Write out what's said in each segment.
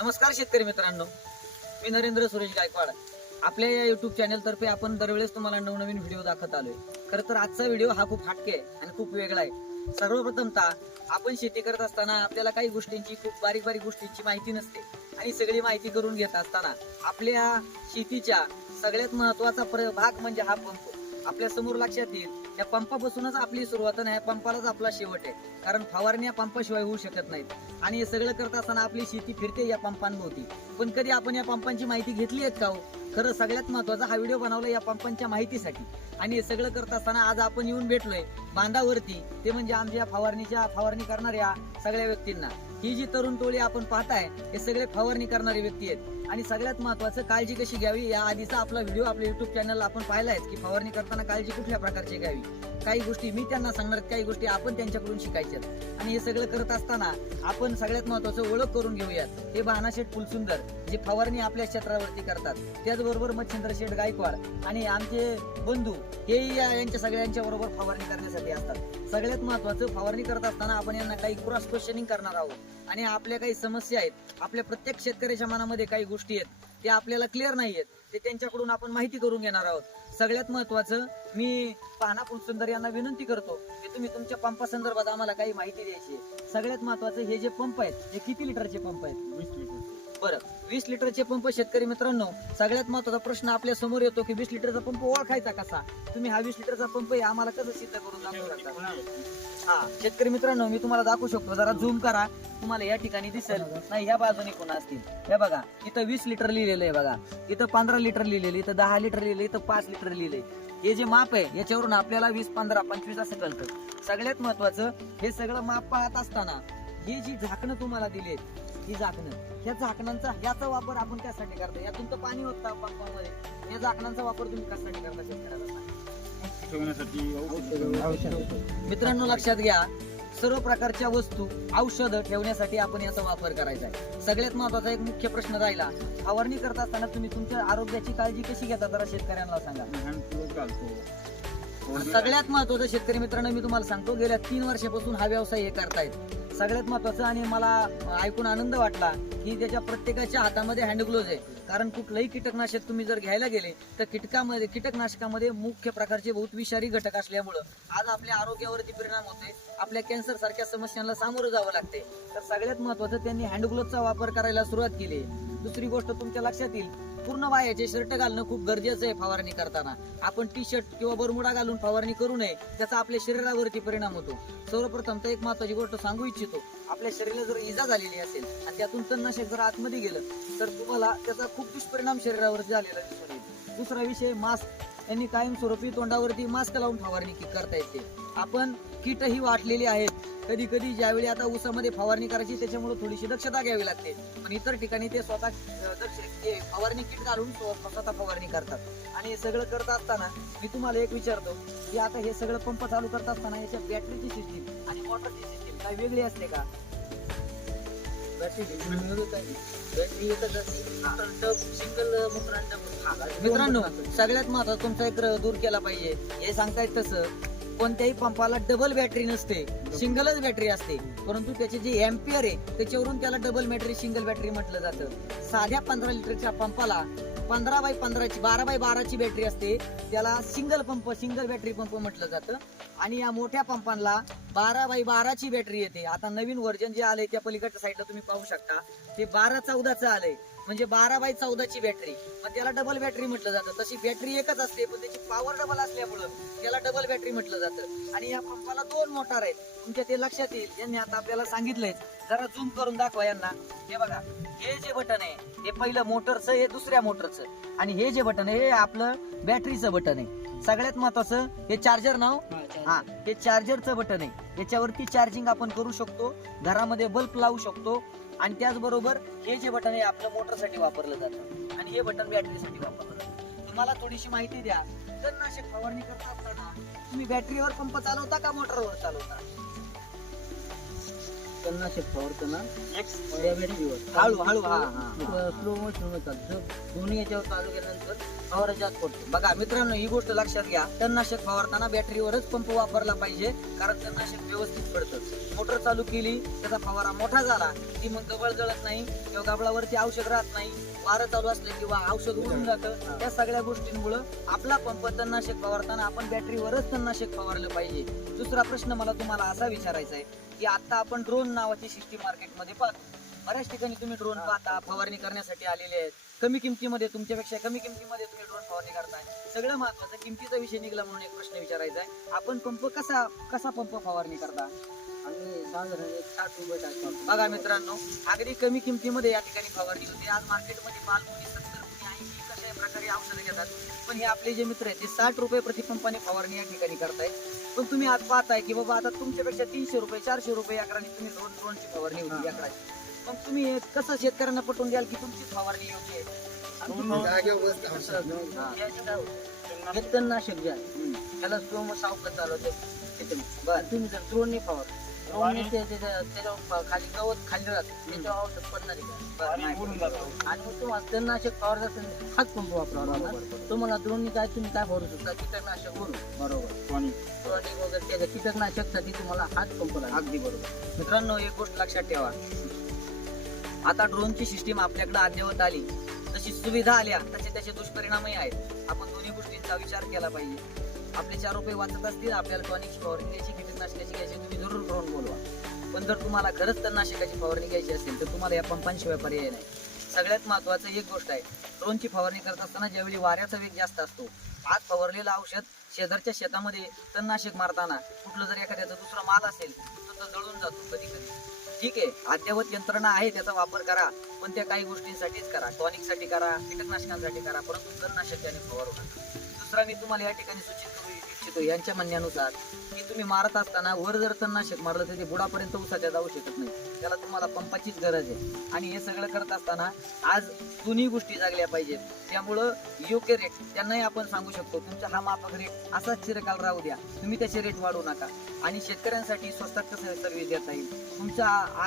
नमस्कार शेतकरी मित्रांनो, मी नरेंद्र सुरेश गायकवाड. आपल्या या युट्यूब चॅनल तर्फे आपण दरवेळेस तुम्हाला नवनवीन व्हिडिओ दाखवत आलोय. खरं तर आजचा व्हिडिओ हा खूप हटके आहे आणि खूप वेगळा आहे. सर्वप्रथमतः आपण शेती करत असताना आपल्याला काही गोष्टींची खूप बारीक बारीक गोष्टींची माहिती नसते आणि सगळी माहिती करून घेत असताना आपल्या शेतीच्या सगळ्यात महत्वाचा भाग म्हणजे हा पंप. आपल्या समोर लक्षात येईल या पंपापासूनच आपली सुरुवात आणि या पंपालाच आपला शेवट आहे. कारण फवारण्या पंपाशिवाय होऊ शकत नाहीत आणि हे सगळं करत असताना आपली शेती फिरते या पंपांभोवती. पण कधी आपण या पंपांची माहिती घेतली आहे का हो? खरं सगळ्यात महत्वाचा हा व्हिडिओ बनवला या पंपांच्या माहितीसाठी. आणि हे सगळं करत असताना आज आपण येऊन भेटलोय बांधावरती, ते म्हणजे आमच्या फवारणी करणाऱ्या सगळ्या व्यक्तींना. ही जी तरुण टोळी आपण पाहताय हे सगळे फवारणी करणारे व्यक्ती आहेत. आणि सगळ्यात महत्वाचं काळजी कशी घ्यावी या आधीचा आपला व्हिडिओ आपल्या युट्यूब चॅनलला आपण पाहिलाय की फवारणी करताना काळजी कुठल्या प्रकारची घ्यावी. काही गोष्टी मी त्यांना सांगणार, काही गोष्टी आपण त्यांच्याकडून शिकायच्या. आणि हे सगळं करत असताना आपण सगळ्यात महत्वाचं ओळख करून घेऊयात. हे बाणाशेठ फुलसुंदर जे फवारणी आपल्या क्षेत्रावरती करतात, त्याचबरोबर मच्छिंद्र शेठ गायकवाड आणि आमचे बंधू हेही यांच्या सगळ्यांच्या बरोबर फवारणी करण्यासाठी असतात. सगळ्यात महत्वाचं फवारणी करत असताना आपण यांना काही क्रॉस क्वेश्चनिंग करणार आहोत आणि आपल्या काही समस्या आहेत, आपल्या प्रत्येक शेतकऱ्याच्या मनामध्ये काही गोष्टी आहेत ते आपल्याला क्लिअर नाही आहेत, ते त्यांच्याकडून आपण माहिती करून घेणार आहोत. सगळ्यात महत्वाचं मी पाहना फुलसुंदर यांना विनंती करतो की तुम्ही तुमच्या पंपा संदर्भात आम्हाला काही माहिती द्यायची आहे. सगळ्यात महत्वाचं हे जे पंप आहेत हे किती लिटरचे पंप आहेत? 20 लिटर. बरं, 20 लिटरचे पंप. शेतकरी मित्रांनो, सगळ्यात महत्वाचा प्रश्न आपल्या समोर येतो की 20 लिटरचा पंप ओळखायचा कसा? तुम्ही हा 20 लिटरचा पंप आहे आम्हाला कसं सिद्ध करून दाखवू शकता? हा शेतकरी मित्रांनो, मी तुम्हाला दाखवू शकतो. जरा झूम करा, तुम्हाला या ठिकाणी दिसेल. नाही, ह्या बाजूने कोण असतील. हे बघा, इथं 20 लिटर लिहिलेलं आहे बघा, इथं 15 लिटर लिहिलेलं, इथं 10 लिटर लिहिलं, इथं 5 लिटर लिहिलंय. हे जे माप आहे याच्यावरून आपल्याला 20, 15, 25 असं कळतं. सगळ्यात महत्वाचं हे सगळं माप पाहत असताना ही जी झाकणं तुम्हाला दिली आहेत, ही झाकणं, ह्या झाकणांचा याचा वापर आपण त्यासाठी करतो. यातून तर पाणी होतं पंपामध्ये, या झाकणांचा वापर तुम्ही कशासाठी करता शेतकऱ्याला सांगा? मित्रांनो लक्षात घ्या, सर्व प्रकारच्या वस्तू औषधं ठेवण्यासाठी आपण याचा वापर करायचा आहे. सगळ्यात महत्वाचा एक मुख्य प्रश्न राहिला, फवारणी करत असताना तुम्ही तुमच्या आरोग्याची काळजी कशी घेता जरा शेतकऱ्यांना सांगा. सगळ्यात महत्वाचं शेतकरी मित्रांनो मी तुम्हाला सांगतो, गेल्या 3 वर्षापासून हा व्यवसाय हे करतायत. सगळ्यात महत्वाचं आणि मला ऐकून आनंद वाटला की त्याच्या प्रत्येकाच्या हातामध्ये हँड ग्लोव्ज आहे. कारण कुठलंही कीटकनाशक तुम्ही जर घ्यायला गेले तर कीटकनाशकामध्ये मुख्य प्रकारचे बहुत विषारी घटक असल्यामुळं आज आपल्या आरोग्यावरती परिणाम होते, आपल्या कॅन्सर सारख्या समस्यांना सामोरं जावं लागते. तर सगळ्यात महत्वाचं त्यांनी हँड ग्लोव्जचा वापर करायला सुरुवात केली. दुसरी गोष्ट तुमच्या लक्षात येईल, पूर्ण वायाचे शर्ट घालणं खूप गरजेचं आहे फवारणी करताना. आपण टी शर्ट किंवा बरमुडा घालून फवारणी करू नये, त्याचा आपल्या शरीरावरती परिणाम होतो. सर्वप्रथम तर एक महत्वाची गोष्ट सांगू इच्छितो, आपल्या शरीराला जर इजा झालेली असेल आणि त्यातून तणनाशक जर आतमध्ये गेलं तर तुम्हाला त्याचा खूप दुष्परिणाम शरीरावरती झालेला दिसून येईल. दुसरा विषय, मास्क. यांनी कायमस्वरूपी तोंडावरती मास्क लावून फवारणी करता येते. आपण कीट ही वाटलेली आहेत. कधी कधी ज्यावेळी आता ऊसामध्ये फवारणी करायची त्याच्यामुळे थोडीशी दक्षता घ्यावी लागते, पण इतर ठिकाणी ते स्वतः फवारणी किट घालून स्वतः फवारणी करतात. आणि हे सगळं करत असताना मी तुम्हाला एक विचारतो की आता हे सगळं पंप चालू करत असताना याच्या बॅटरीची सिस्टीम आणि मोटरची सिस्टीम काय वेगळी असते का? मित्रांनो सगळ्यात महत्वाचं तुमचा एक दूर केला पाहिजे. हे सांगतायत तसं कोणत्याही पंपाला डबल बॅटरी नसते, सिंगलच बॅटरी असते. परंतु त्याचे जे एम्पियर आहे त्याच्यावरून त्याला डबल बॅटरी, सिंगल बॅटरी म्हटलं जातं. साध्या 15 लिटरच्या पंपाला 15x15ची 12x12ची बॅटरी असते, त्याला सिंगल बॅटरी पंप म्हटलं जातं. आणि या मोठ्या पंपांना 12x12ची बॅटरी येते. आता नवीन व्हर्जन जे आलंय त्या पलीकडच्या साईडला तुम्ही पाहू शकता, ते 12x14चं आलंय, म्हणजे 12x14ची बॅटरी. मग त्याला डबल बॅटरी म्हटलं जातं. तशी बॅटरी एकच असते पण त्याची पॉवर डबल असल्यामुळं त्याला डबल बॅटरी म्हटलं जातं. आणि या पंपाला 2 मोटार आहेत, तुमच्या ते लक्षात येईल. यांनी आता आपल्याला सांगितलंय, जरा झूम करून दाखवा यांना. हे बघा, हे जे बटन आहे हे पहिलं मोटरचं, हे दुसऱ्या मोटरचं, आणि हे जे बटन आहे हे आपलं बॅटरीचं बटन आहे. सगळ्यात महत्वाचं हे चार्जर नाव, हा हे चार्जरचं बटन आहे. याच्यावरती चार्जिंग आपण करू शकतो, घरामध्ये बल्ब लावू शकतो. आणि त्याचबरोबर हे जे बटन आहे आपलं मोटरसाठी वापरलं जातं आणि हे बटन बॅटरीसाठी वापरलं जातं. तुम्हाला थोडीशी माहिती द्या, तणनाशक फवारणी करता असताना तुम्ही बॅटरीवर पंप चालवता का मोटरवर चालवता? तणनाशक फवारताना हळू हळू हा स्लो मोशन चालतं. दोन्ही याच्यावर चालू केल्यानंतर फवारा जास्त पडतो. बघा मित्रांनो, ही गोष्ट लक्षात घ्या. तणनाशक फवारताना बॅटरीवरच पंप वापरला पाहिजे, कारण तणनाशक व्यवस्थित पडतं. मोटर चालू केली, त्याचा फवारा मोठा झाला की मग गबळ जळत नाही किंवा गबळावरती औषध राहत नाही, वारं चालू असले किंवा औषध उडून जातं. त्या सगळ्या गोष्टींमुळे आपला पंप तणनाशक फवारताना आपण बॅटरीवरच तणनाशक फवारलं पाहिजे. दुसरा प्रश्न मला तुम्हाला असा विचारायचा आहे की आता आपण ड्रोन नावाची सिस्टीम मार्केटमध्ये पाहतो. बऱ्याच ठिकाणी तुम्ही ड्रोन पाहता, फवारणी करण्यासाठी आलेले आहेत. कमी किमतीमध्ये, तुमच्यापेक्षा कमी किमतीमध्ये तुम्ही ड्रोन फवारणी करताय. सगळं महत्वाचं किमतीचा विषय निघाला म्हणून एक प्रश्न विचारायचा आहे. आपण पंप कसा पंप फवारणी करता? आम्ही साधारण 60 रुपये टाकतो. बघा मित्रांनो, अगदी कमी किमतीमध्ये या ठिकाणी फवारणी होते. आज मार्केटमध्ये माल कोणी 70 कोणी 80 कशा प्रकारे औषधं घेतात, पण हे आपले जे मित्र आहेत ते 60 रुपये प्रतिपंपाने फवारणी या ठिकाणी करतायत. पण तुम्ही आज पाहताय की बाबा आता तुमच्यापेक्षा 300 रुपये 400 रुपये एकराने तुम्ही ड्रोनची फवारणी होती एकराची. मग तुम्ही हे कसं शेतकऱ्यांना पटवून द्याल की तुमची फवारणी योग्य आहे? हे तणनाशक जे आहे त्याला स्लो सावकत चालवते. बरं, तुम्ही जर द्रोणने फवार द्रोणने त्याच्यावर खाली गवत खाली राहत त्याच्यावर औषध पडणार आहे आणि मग तुम्हाला तणनाशक फवार जातं हाच पंप वापरावा लागणार. तुम्हाला द्रोणने काय तुम्ही काय फवारू शकता? कीटकनाशक वरून बरोबर, वगैरे त्याच्या कीटकनाशकसाठी तुम्हाला हाच पंप लागेल. अगदी बरोबर. मित्रांनो, एक गोष्ट लक्षात ठेवा, आता ड्रोनची सिस्टीम आपल्याकडे अद्ययावत आली, जशी सुविधा आल्या तसे त्याचे दुष्परिणामही आहेत. आपण दोन्ही गोष्टींचा विचार केला पाहिजे. आपले 4 रुपये वाचत असतील, आपल्याला टॉनिकची फवारणी घ्यायची, कीटकनाशकाची घ्यायची, तुम्ही जरूर ड्रोन बोलवा. पण जर तुम्हाला खरंच तणनाशकाची फवारणी घ्यायची असेल तर तुम्हाला या पंपांशिवाय पर्याय नाही. सगळ्यात महत्वाचं एक गोष्ट आहे, ड्रोनची फवारणी करत असताना ज्यावेळी वाऱ्याचा वेग जास्त असतो, आज फवारलेलं औषध शेजारच्या शेतामध्ये तणनाशक मारताना कुठलं जर एखाद्याचा दुसरा माल असेल तर तो जळून जातो कधी कधी. ठीक आहे, अद्ययावत यंत्रणा आहे, त्याचा वापर करा, पण त्या काही गोष्टींसाठीच करा. टॉनिकसाठी करा, कीटकनाशकांसाठी करा, परंतु तणनाशक त्याने फवारू नका. दुसरा मी तुम्हाला या ठिकाणी सूचित करू इच्छितो यांच्या म्हणण्यानुसार की तुम्ही मारत असताना वर जर तणनाशक मारलं तर ते बुडापर्यंत उसाच्या जाऊ शकत नाही. त्याला तुम्हाला पंपाचीच गरज आहे. आणि हे सगळं करत असताना आज दोन्ही गोष्टी जागल्या पाहिजेत. त्यामुळं योग्य रेट त्यांनाही आपण सांगू शकतो, तुमचा हा माफक रेट असाच चिरकाल राहू द्या, तुम्ही त्याचे रेट वाढवू नका. आणि शेतकऱ्यांसाठी स्वस्तात कसं सर्व्हिस देता येईल, तुमचा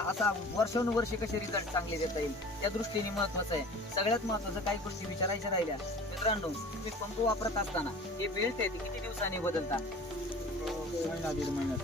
असा वर्षानुवर्षे कसे रिझल्ट चांगले देता येईल, त्या दृष्टीने महत्वाचं आहे. सगळ्यात महत्वाचं काही गोष्टी विचारायच्या राहिल्या. मित्रांनो, तुम्ही पंप वापरत असताना हे बेल्ट आहे ते किती दिवसांनी बदलता?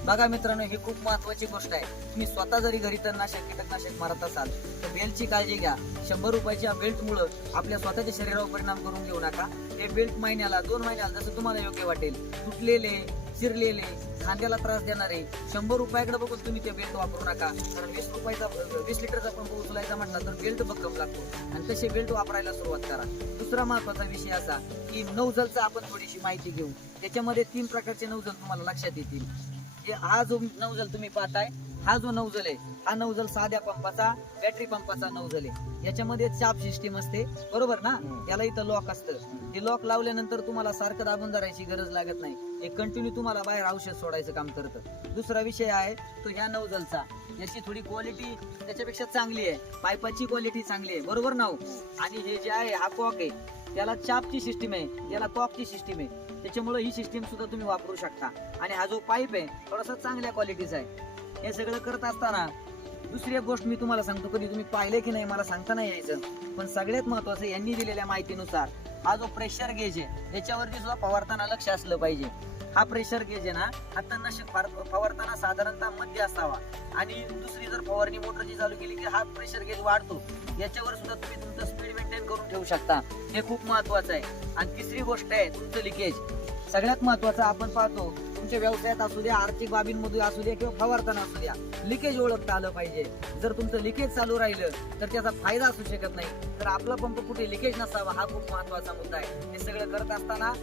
बघा मित्रांनो, ही खूप महत्वाची गोष्ट आहे. तुम्ही स्वतः जरी घरी तणनाशक कीटकनाशक मारत असाल तर बेल्टची काळजी घ्या. 100 रुपयाच्या बेल्टमुळं आपल्या स्वतःच्या शरीरावर परिणाम करून घेऊ नका. हे बेल्ट महिन्याला 2 महिन्याला जसं तुम्हाला योग्य वाटेल, तुटलेले, चिरलेले, खांद्याला त्रास देणारे 100 रुपयाकडे बघून तुम्ही ते बेल्ट वापरू नका. कारण 20 लिटरचा पंप उचलायचा म्हटला तर बेल्ट भक्कम लागतो आणि तसे बेल्ट वापरायला सुरुवात करा. दुसरा महत्वाचा विषय असा की नौजलचा आपण थोडीशी माहिती घेऊ. त्याच्यामध्ये 3 प्रकारचे नौजल तुम्हाला लक्षात येतील. हा जो नौजल तुम्ही पाहताय, हा जो नौजल आहे, हा नौजल साध्या पंपाचा, बॅटरी पंपाचा नौजल आहे. याच्यामध्ये चाप सिस्टीम असते, बरोबर ना? त्याला इथं लॉक असतं. ते लॉक लावल्यानंतर तुम्हाला सारखं दाबून धरायची गरज लागत नाही. हे कंटिन्यू तुम्हाला बाहेर औषध सोडायचं काम करतं. दुसरा विषय आहे तो ह्या नौजलचा. याची थोडी क्वालिटी त्याच्यापेक्षा चांगली आहे, पाईपाची क्वालिटी चांगली आहे, बरोबर ना? आणि हे जे आहे हा कॉक आहे, त्याला चापची सिस्टीम आहे, त्याला कॉकची सिस्टीम आहे. त्याच्यामुळे ही सिस्टीम सुद्धा तुम्ही वापरू शकता. आणि हा जो पाईप आहे थोडासा चांगल्या क्वालिटीचा आहे. हे सगळं करत असताना दुसरी एक गोष्ट मी तुम्हाला सांगतो, कधी तुम्ही पाहिले की नाही मला सांगता नाही यायचं, पण सगळ्यात महत्वाचं यांनी दिलेल्या माहितीनुसार हा जो प्रेशर गेज आहे त्याच्यावरती सुद्धा फवारताना लक्ष असलं पाहिजे. हा प्रेशर गेज आहे ना, हा तणनाशक फवारताना साधारणतः मध्य असावा. आणि दुसरी जर फवारणी मोटरची चालू केली की हा प्रेशर गेज वाढतो. याच्यावर सुद्धा तुम्ही तुमचं स्पीड मेंटेन करून ठेवू शकता. हे खूप महत्वाचं आहे. आणि तिसरी गोष्ट आहे तुमचं लिकेज. सगळ्यात महत्वाचं आपण पाहतो, तुमच्या व्यवसायात असू द्या, आर्थिक बाबींमध्ये असू द्या किंवा फवारताना असू द्या, लिकेज ओळखता आलं पाहिजे. जर तुमचं लिकेज चालू राहिलं तर त्याचा फायदा असू शकत नाही. तर आपला पंप कुठे लिकेज नसावा हा खूप महत्वाचा मुद्दा आहे. हे सगळं करत असताना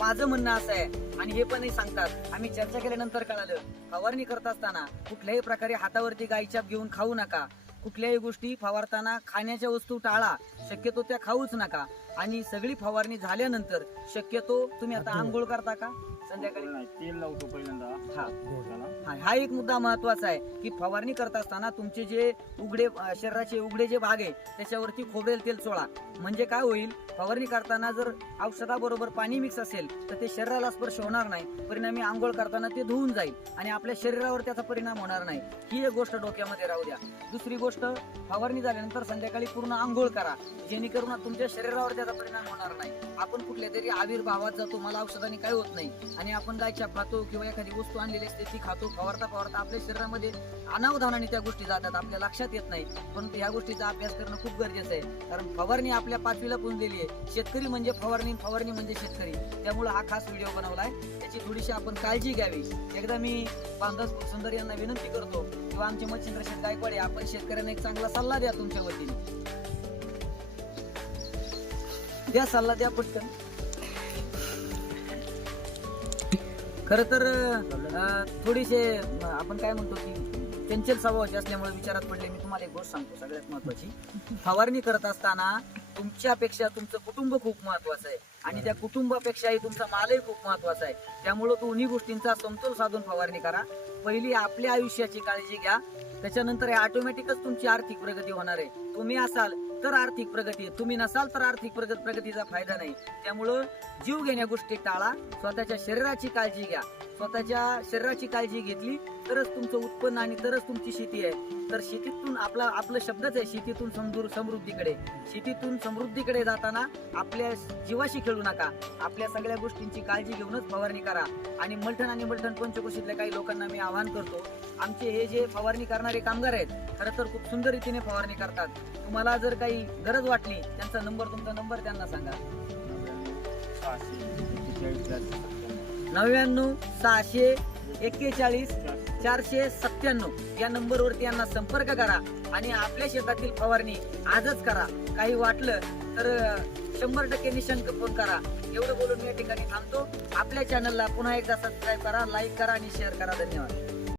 माझं म्हणणं असं आहे, आणि हे पण सांगतात, आम्ही चर्चा केल्यानंतर कळालं, फवारणी करत असताना कुठल्याही प्रकारे हातावरती गायछाप घेऊन खाऊ नका. कुठल्याही गोष्टी फवारताना खाण्याच्या वस्तू टाळा, शक्यतो त्या खाऊच नका. आणि सगळी फवारणी झाल्यानंतर शक्यतो तुम्ही आता आंघोळ करता का संध्याकाळी? नाही, तेल लावतो पहिल्यांदा हा. त्याला. हा एक मुद्दा महत्वाचा आहे की फवारणी करत असताना तुमचे जे उघडे शरीराचे उघडे जे भाग आहे त्याच्यावरती खोबरेल तेल चोळा. म्हणजे काय होईल, फवारणी करताना जर औषधाबरोबर पाणी मिक्स असेल तर ते शरीराला स्पर्श होणार नाही, परिणामी आंघोळ करताना ते धुवून जाईल आणि आपल्या शरीरावर त्याचा परिणाम होणार नाही. ही एक गोष्ट डोक्यामध्ये राहू द्या. दुसरी गोष्ट, फवारणी झाल्यानंतर संध्याकाळी पूर्ण आंघोळ करा, जेणेकरून तुमच्या शरीरावर त्याचा परिणाम होणार नाही. आपण कुठल्या तरी आविर्भावात जातो, मला औषधाने काय होत नाही, आणि आपण गायच्या खातो किंवा एखादी वस्तू आणलेली असते ती खातो, फवारता आपल्या शरीरामध्ये अनावधानाने त्या गोष्टी जातात, आपल्या लक्षात येत नाही. परंतु या गोष्टीचा अभ्यास करणं खूप गरजेचं आहे, कारण फवारणी आपल्या 5वीला पुंजलेली आहे. शेतकरी म्हणजे फवारणी, फवारणी म्हणजे शेतकरी. त्यामुळे हा खास व्हिडिओ बनवलाय, त्याची थोडीशी आपण काळजी घ्यावी. एकदा मी बांधस सुंदर यांना विनंती करतो किंवा आमचे मच्छिंद्र शेठ गायकवाड, आपण शेतकऱ्यांना एक चांगला सल्ला द्या, तुमच्या वतीने द्या, सल्ला द्या पटकन. खर तर थोडीशे आपण काय म्हणतो की चंचल स्वभावाचे असल्यामुळे विचारात पडले. मी तुम्हाला एक गोष्ट सांगतो सगळ्यात महत्वाची, फवारणी करत असताना तुमच्यापेक्षा तुमचं कुटुंब खूप महत्वाचं आहे आणि त्या कुटुंबापेक्षाही तुमचा मालही खूप महत्वाचा आहे. त्यामुळे दोन्ही गोष्टींचा समतोल साधून फवारणी करा. पहिली आपल्या आयुष्याची काळजी घ्या, त्याच्यानंतर ऑटोमॅटिकच तुमची आर्थिक प्रगती होणार आहे. तुम्ही असाल तर आर्थिक प्रगती, तुम्ही नसाल तर आर्थिक प्रगतीचा फायदा नाही. त्यामुळं जीव घेण्या गोष्टी टाळा, स्वतःच्या शरीराची काळजी घ्या. स्वतःच्या शरीराची काळजी घेतली तरच तुमचं उत्पन्न आणि तरच तुमची शेती आहे. तर शेतीतून आपलं शब्दच आहे, शेतीतून समृद्धीकडे. शेतीतून समृद्धीकडे जाताना आपल्या जीवाशी खेळू नका, आपल्या सगळ्या गोष्टींची काळजी घेऊनच फवारणी करा. आणि मलठण आणि मलठण पंचकोशीतल्या काही लोकांना मी आवाहन करतो, आमचे हे जे फवारणी करणारे कामगार आहेत खरं तर खूप सुंदर रीतीने फवारणी करतात. तुम्हाला जर काही गरज वाटली, त्यांचा नंबर, तुमचा नंबर त्यांना सांगा. 99 641 497 या नंबरवरती यांना संपर्क करा आणि आपल्या शेतातील फवारणी आजच करा. काही वाटलं तर 100% निशंक फोन करा. एवढं बोलून मी या ठिकाणी थांबतो. आपल्या चॅनलला पुन्हा एकदा सबस्क्राईब करा, लाईक करा आणि शेअर करा. धन्यवाद.